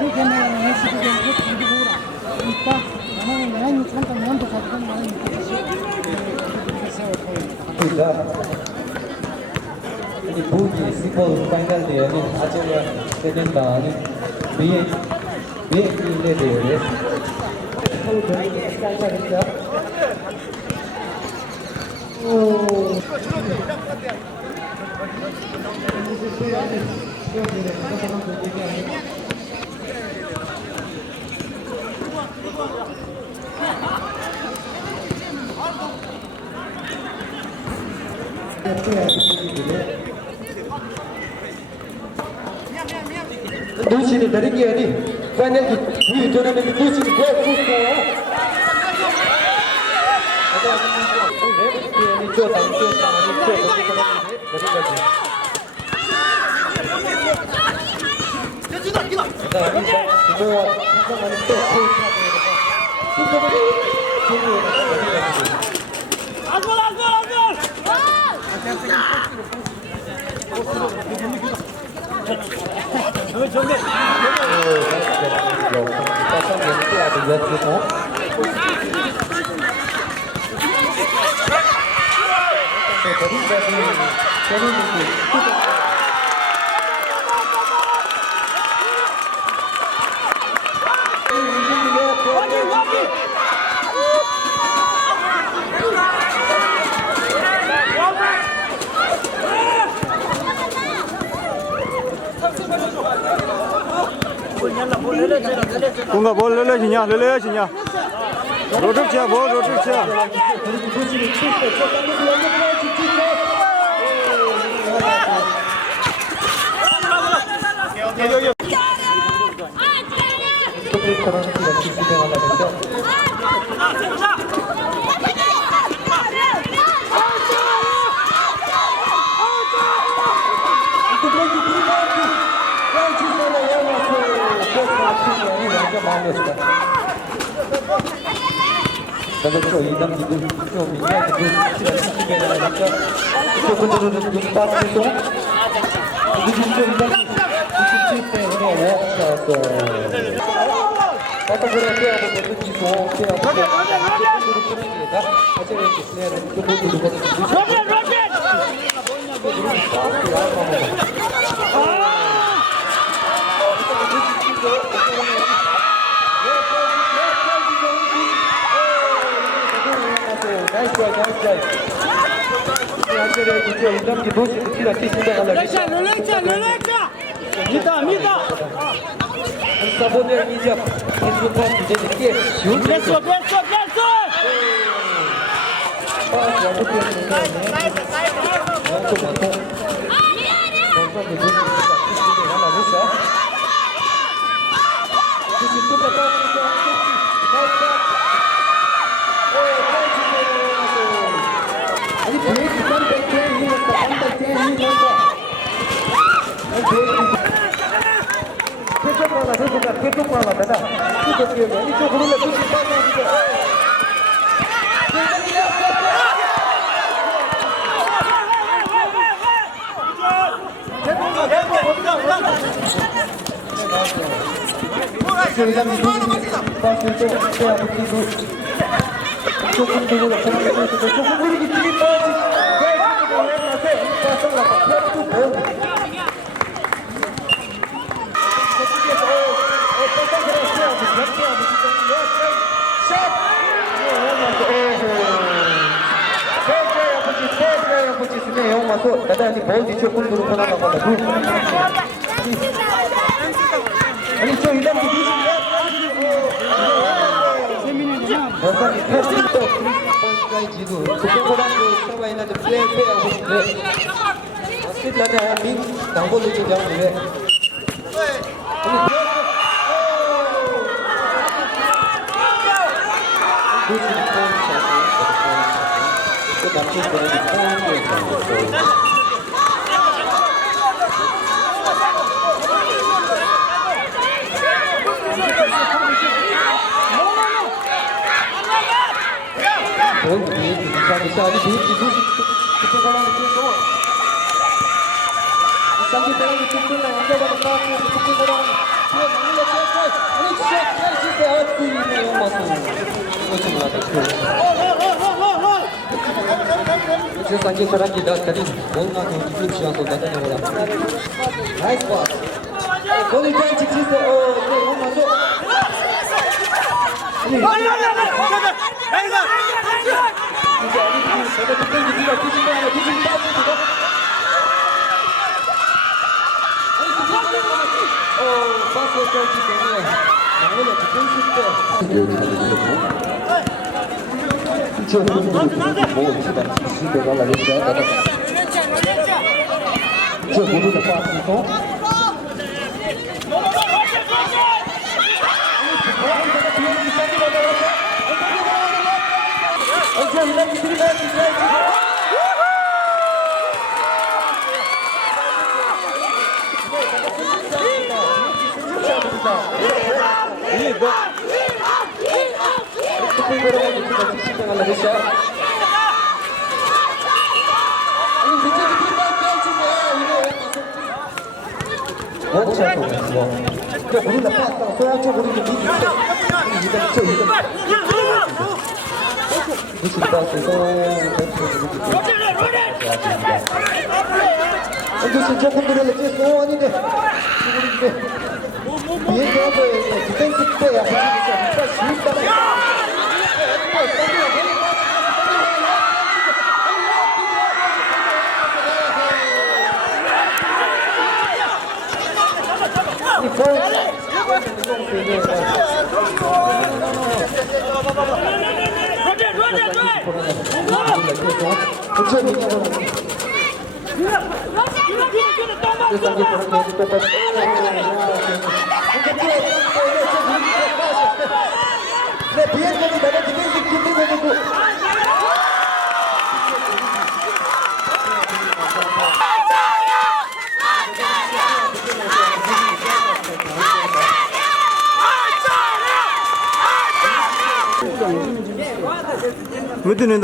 Ini puji sipol final dia ni aja yang kedua ni biar ini dia. Kalau dari sekarang dia, दूसरी तरीके है नी फाइनल की ये जो ने दूसरी गोल फुटको अच्छा ये जो Bunga bol lele sinya, lele sinya. Rotuk cia, bol rotuk cia. 그래서 이단 지금 좀 민낯 그 시간이니까 조금은 좀 빠져서 지금 좀 이단 때문에 왔어. 어떤 그런 게 하고 지고 그냥 그러니까 어제 이제 좀 Sampai yang masuk macam mana tu? Macam sangat orang kita tadi bola tu itu siapa tu datang orang. Nice pass. Boleh jangan cici tu. Oh, yang masuk.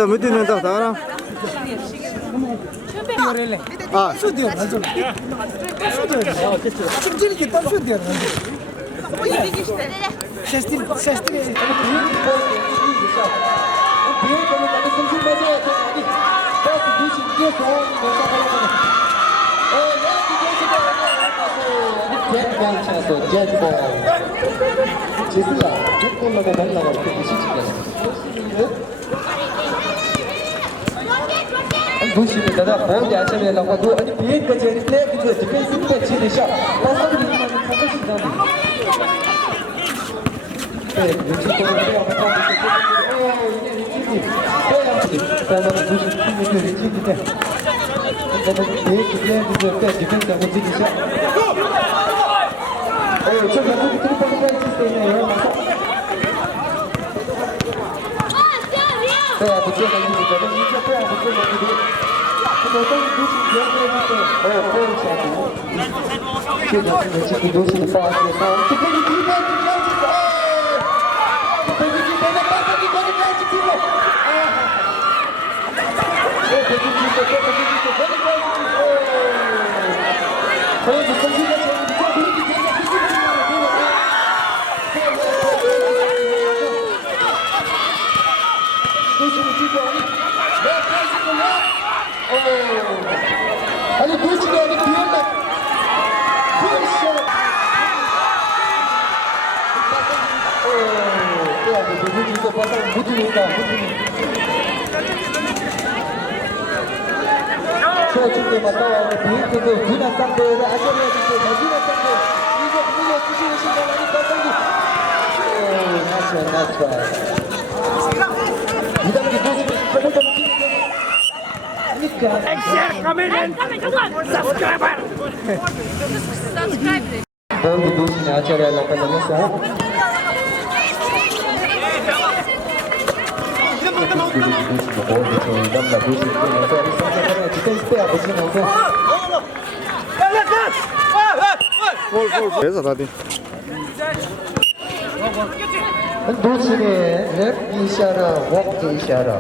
Mesti nenda, Tara. Ah, 수디요, 맞아. 수디요. 지금 kita 수디요. Sestir. दूसरी दादा बहुत अच्छा है लगा दो अनि पेट का जे प्ले की जो डिफेंसिव पे अच्छी दिशा पास भी नहीं फोकस नहीं ए दूसरी को पे अपना दादा दूसरी टीम में रिची की है दादा पेट प्ले की जो पे डिफेंस का अच्छी दिशा ए जो मैं कितनी पकड़ रही चीज नहीं है对啊，不错的，你觉得你这样不错的，我都不是原来那个，还有还有小图，这个这个都是发现到，这个你提前你开始走，这个你现在马上你快点开始进了，这个你快点开始进，还有你重新来。아니 도시가 아니 비었나 비었어 야 누구 진짜 봐서 무드니까 저 중에 맞다와 비행기도 누나 쌍배를 아셔야 될때 누나 쌍배 이거 부시는 시간 아니까 쌍배 that's right 이 단계 도시는 조금 Share, comment, subscriber. Baru dulu acara lapan Malaysia. 그래서 다들. 도시의 랩 이샤라, 웍 이샤라.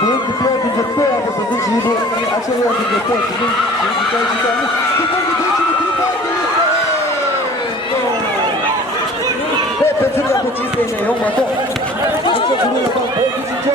비행기 빼앗은 거 빼앗은 거 지금 아침에 와서 거 지금 지금까지 아니 뒷번기 대치고 뒷번기 네 배출이하고 지세네 영마도 진짜 그러니까 배기 진짜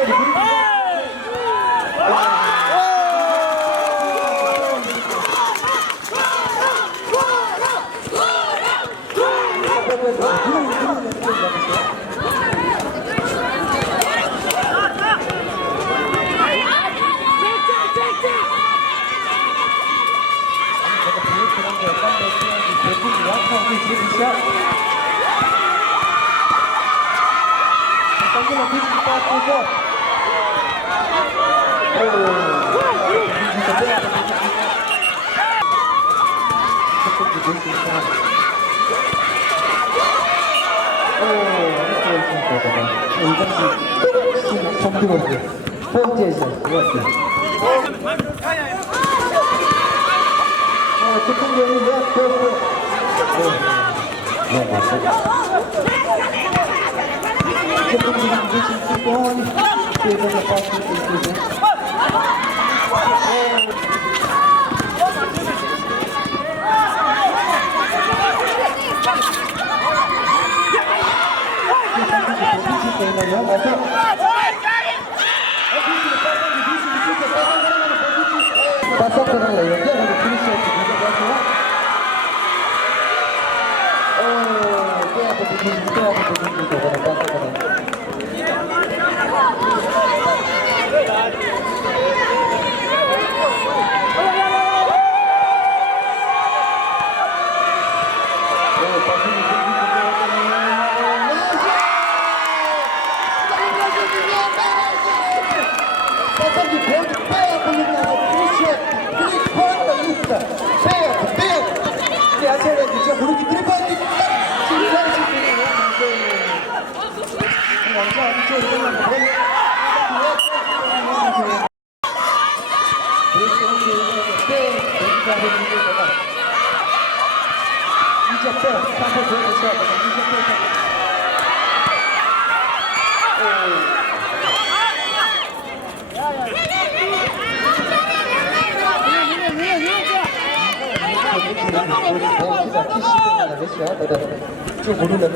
좀 모르네.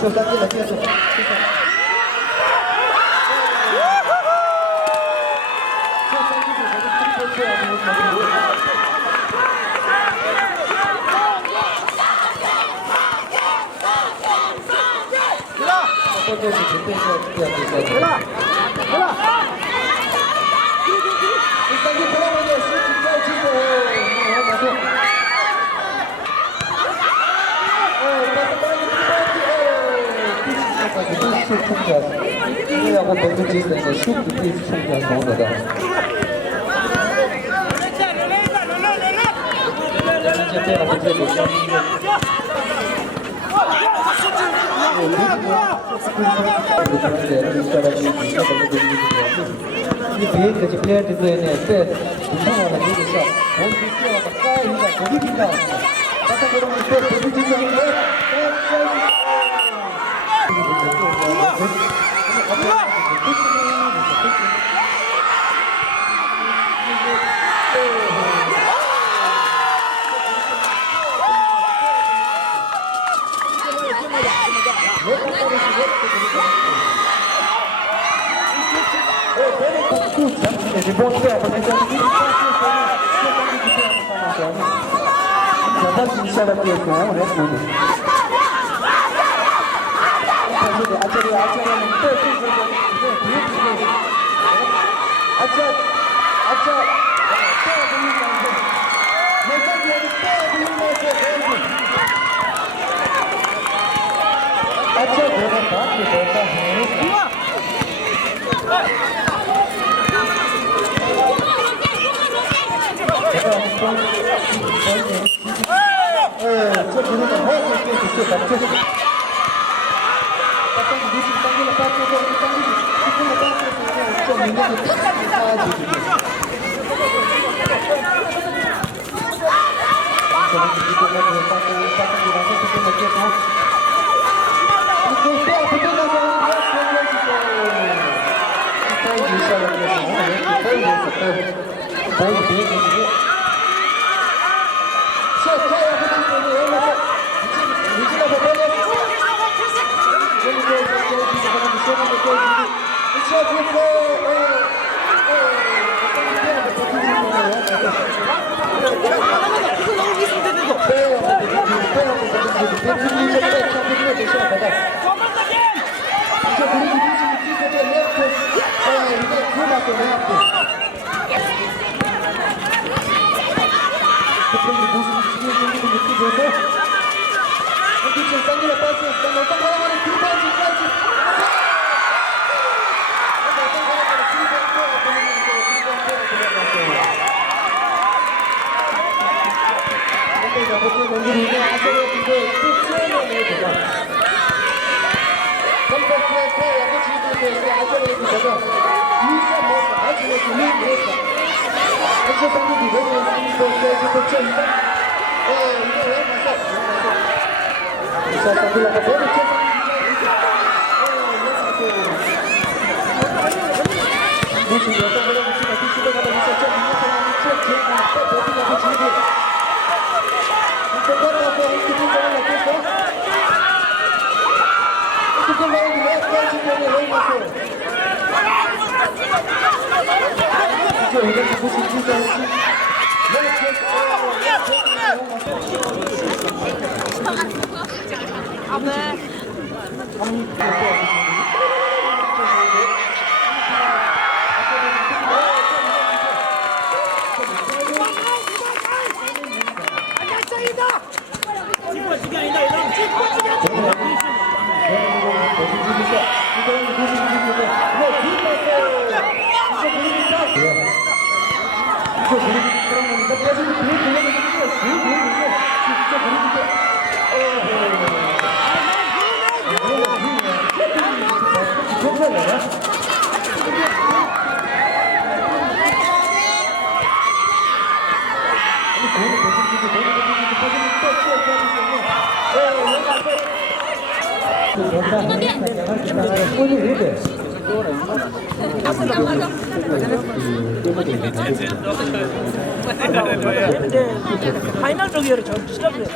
좀 당기나 계속. 이거하고 먼저 지으면서 슛 디펜스 총기가 좋은 거다. 이제 빼야 문제도 이 비행기까지 플레이할 때 운동하는 여기서 몸이 뛰어가서 까이가 거기 빈다. 아까 그런 때 거기 빈다. 파이널적으로 좀 시작을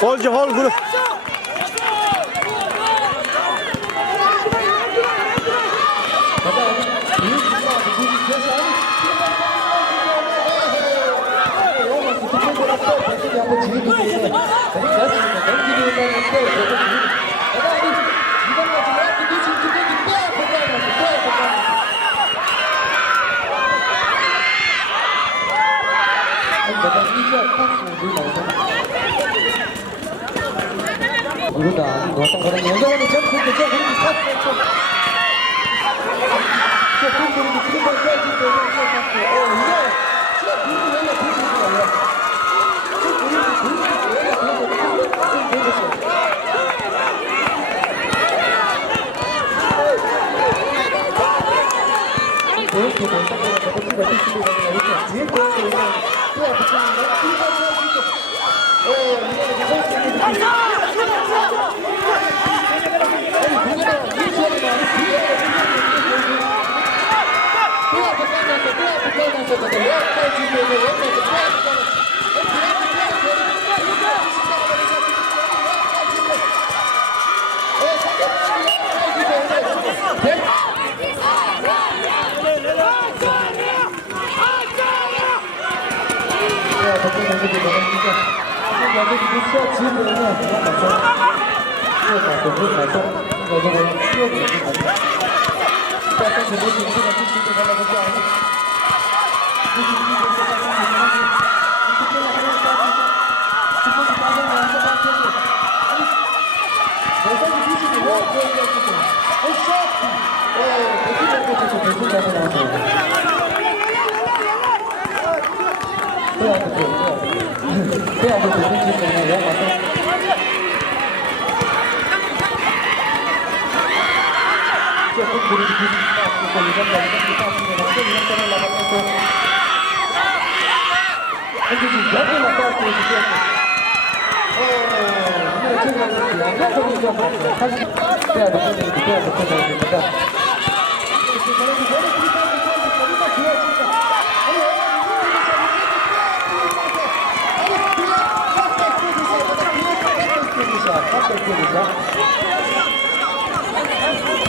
Bolca hol grup.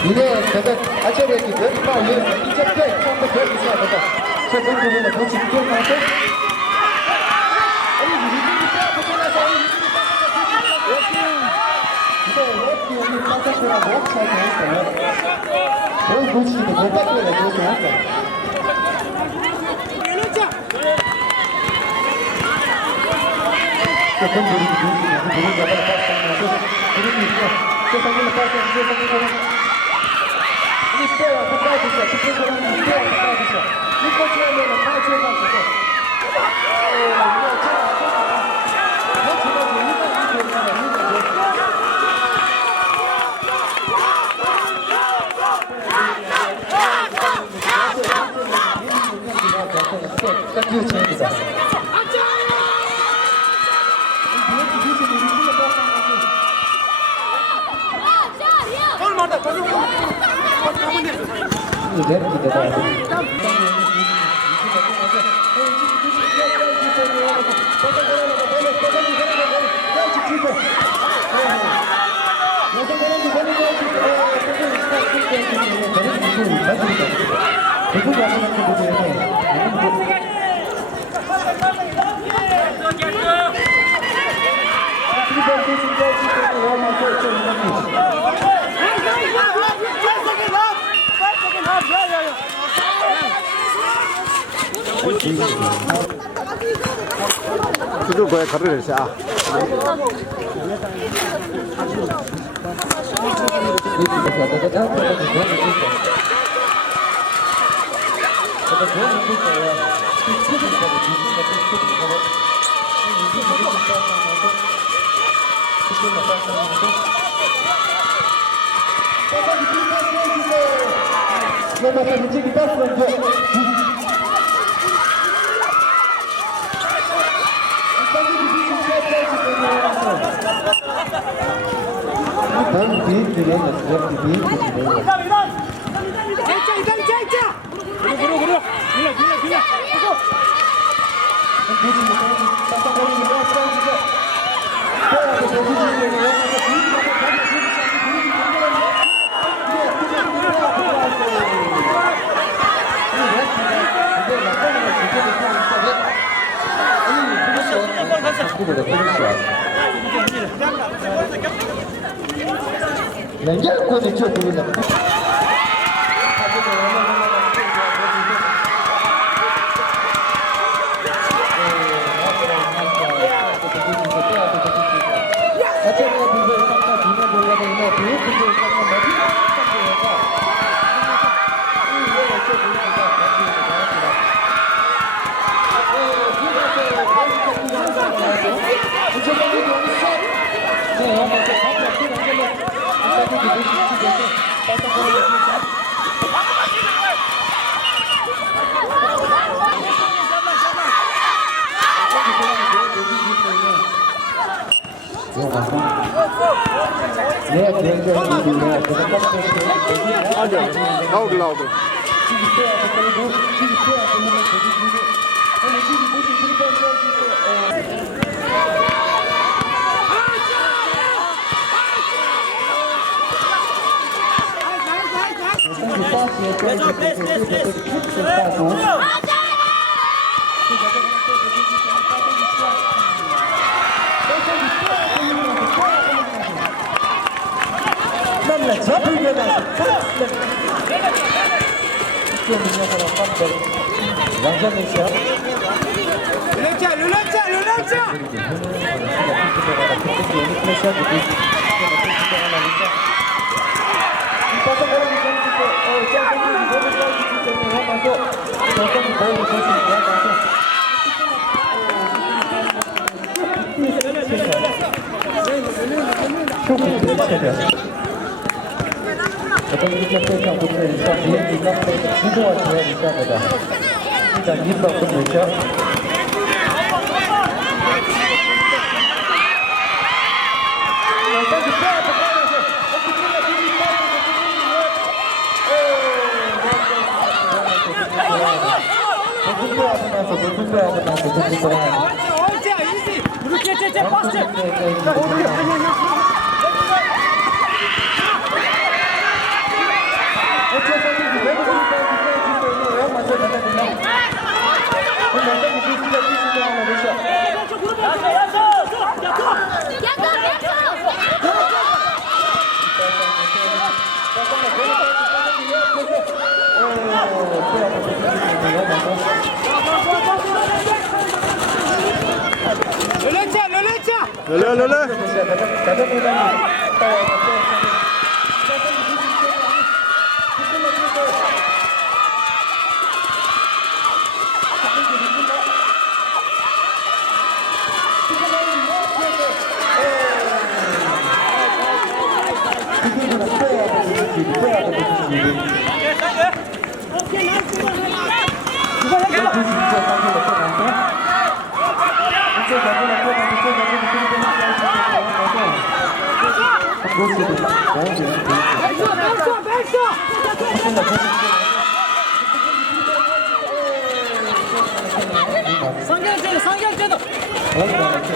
이내 저도 아차리였기 때문에 이쪽에 좀더 더 있어야 된다. 저 공부는 더 집중하고 아니 이분이 빼앗고 나서 이제 여기 빠삭하고 잘 되었어요. 더 고치고 더 뺏겨야 되어서 할까. 저 공부를 주시면 누군 잡아서 빠삭하면서 그림이 있고 세상에 빠삭하면서 세상에 История, покажется, ты просто история покажется. Не хочу я меня, хочу я вас. Какие ученики? 이제 기대가 이거 뭐야 가르를 자. Я кое-что повидал. 라우드 라우드. 身体发起对这个对这个开始大足。남자 잡히게 나서 민영으로 한번 완전히죠. 르라차 어떤 기업에서 오늘 일단 비행기가 지도와 되어 있답니다. 일단 입력 끝내죠. 상경제도 영으로서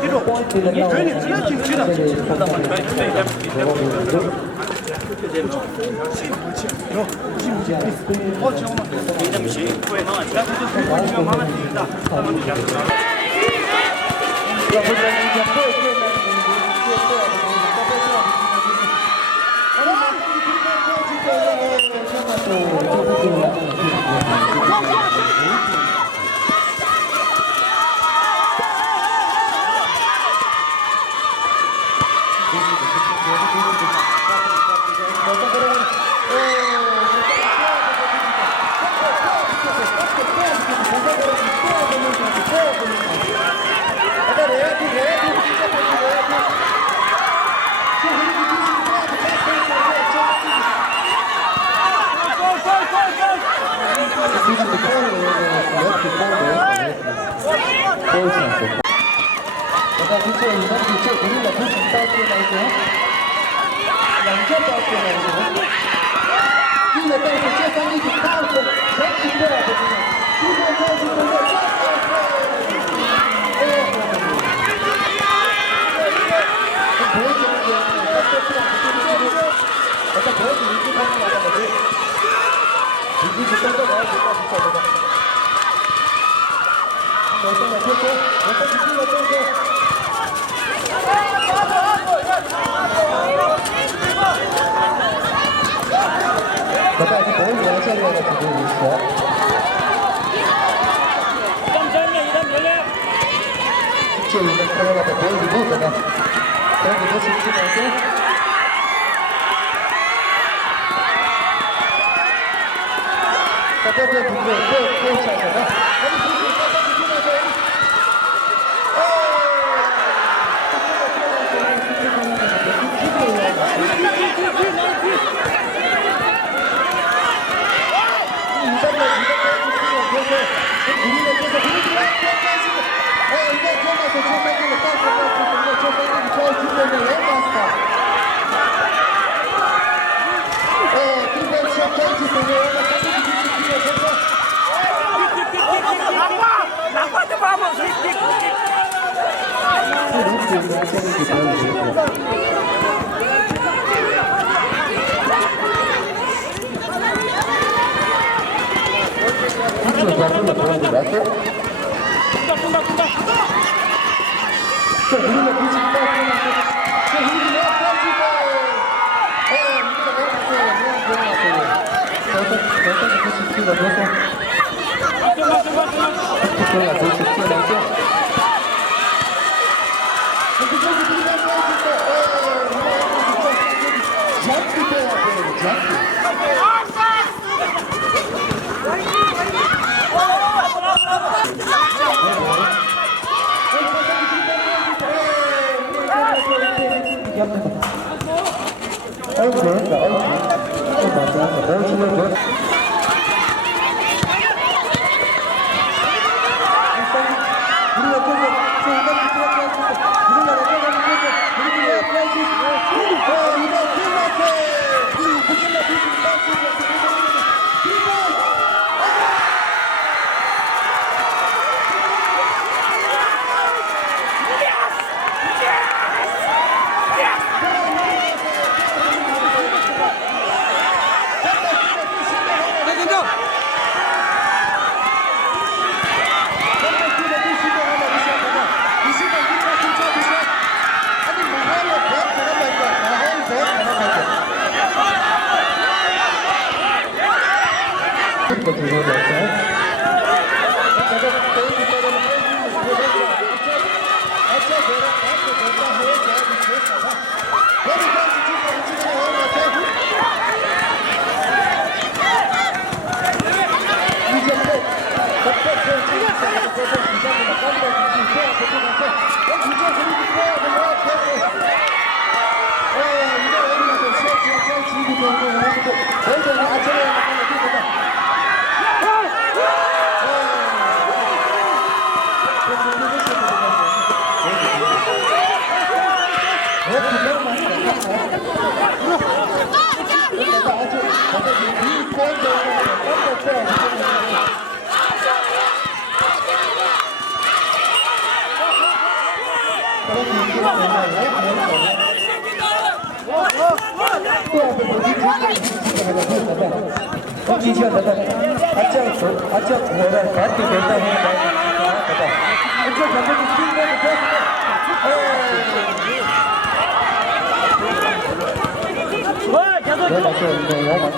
뒤로 저희는 지나친 지나 내가 아직 거의 원샷이어가지고 있어. 지금 이제 코로나가 보이고 내가 그런 게 쉽지 않고. 어떻게 부끄러워 또 차잖아.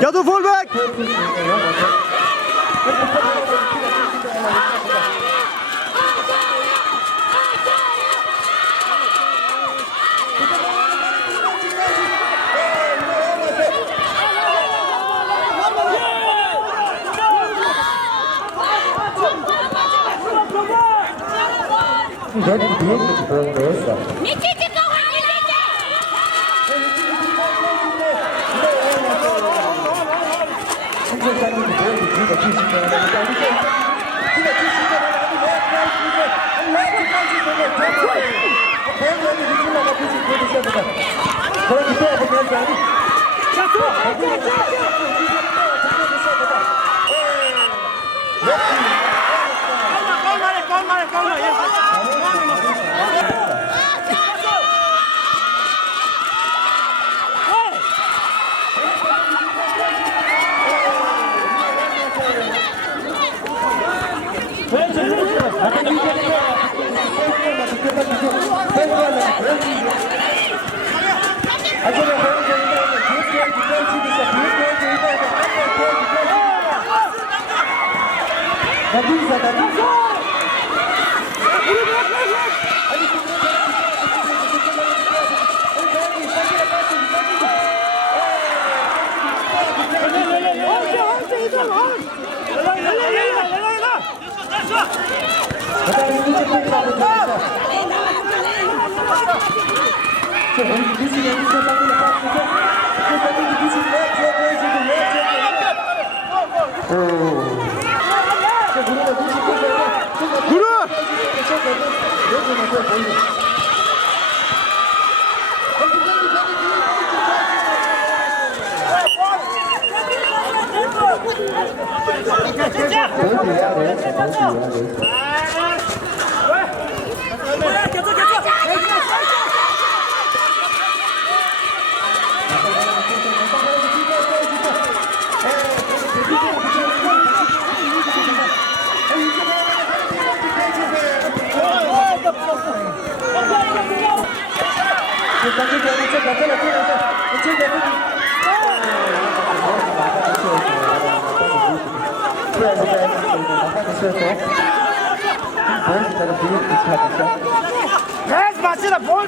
Yadu fullback. Yes, Marcela, ball.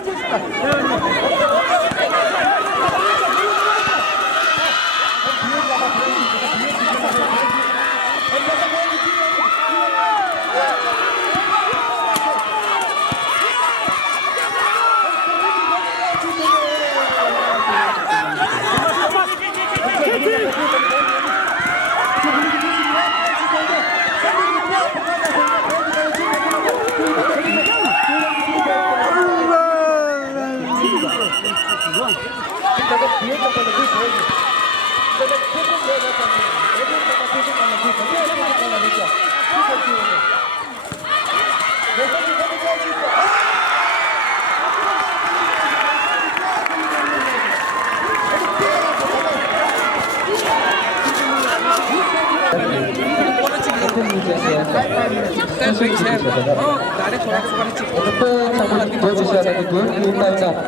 자,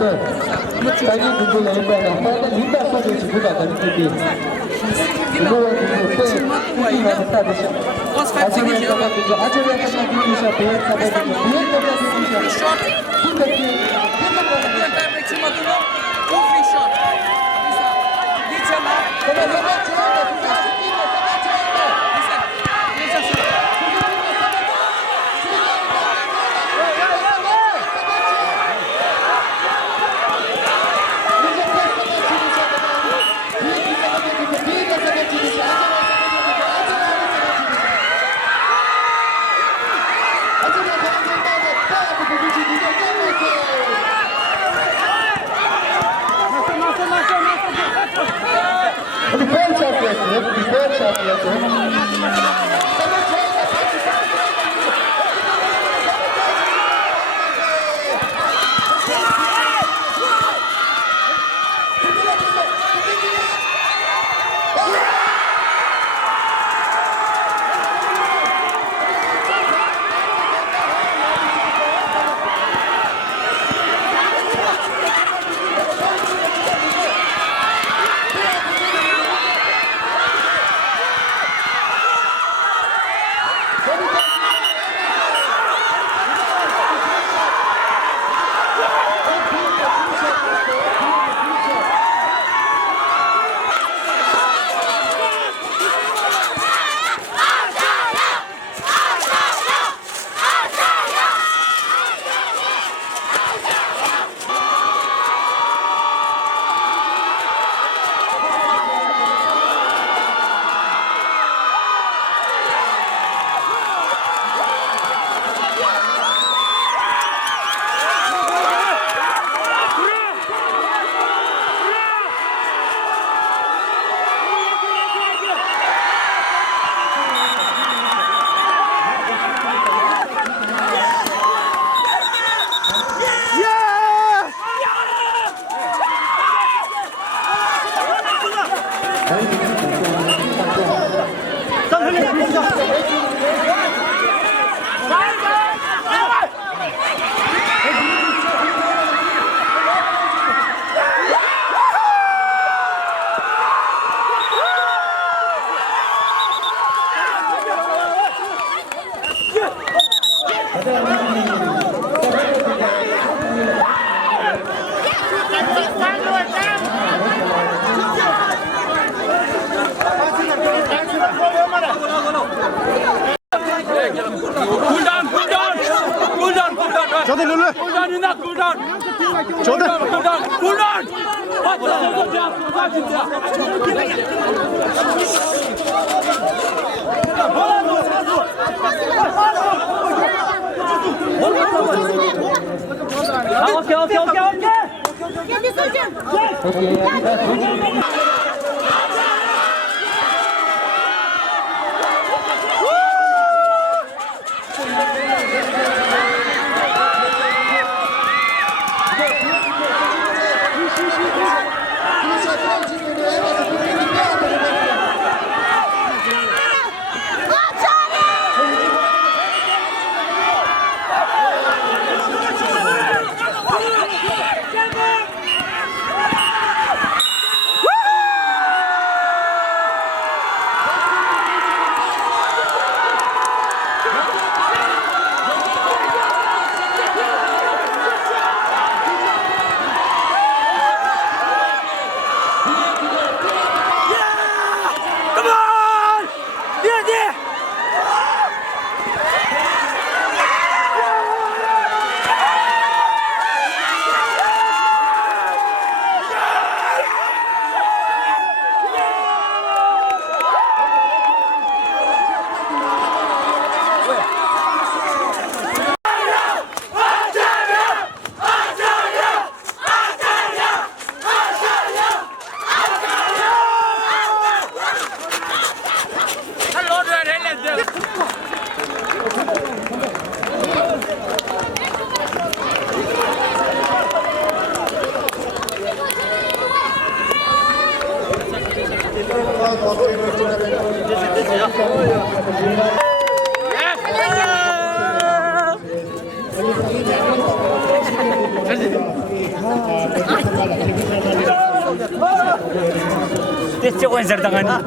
조던. Dia cakap yang sertangan.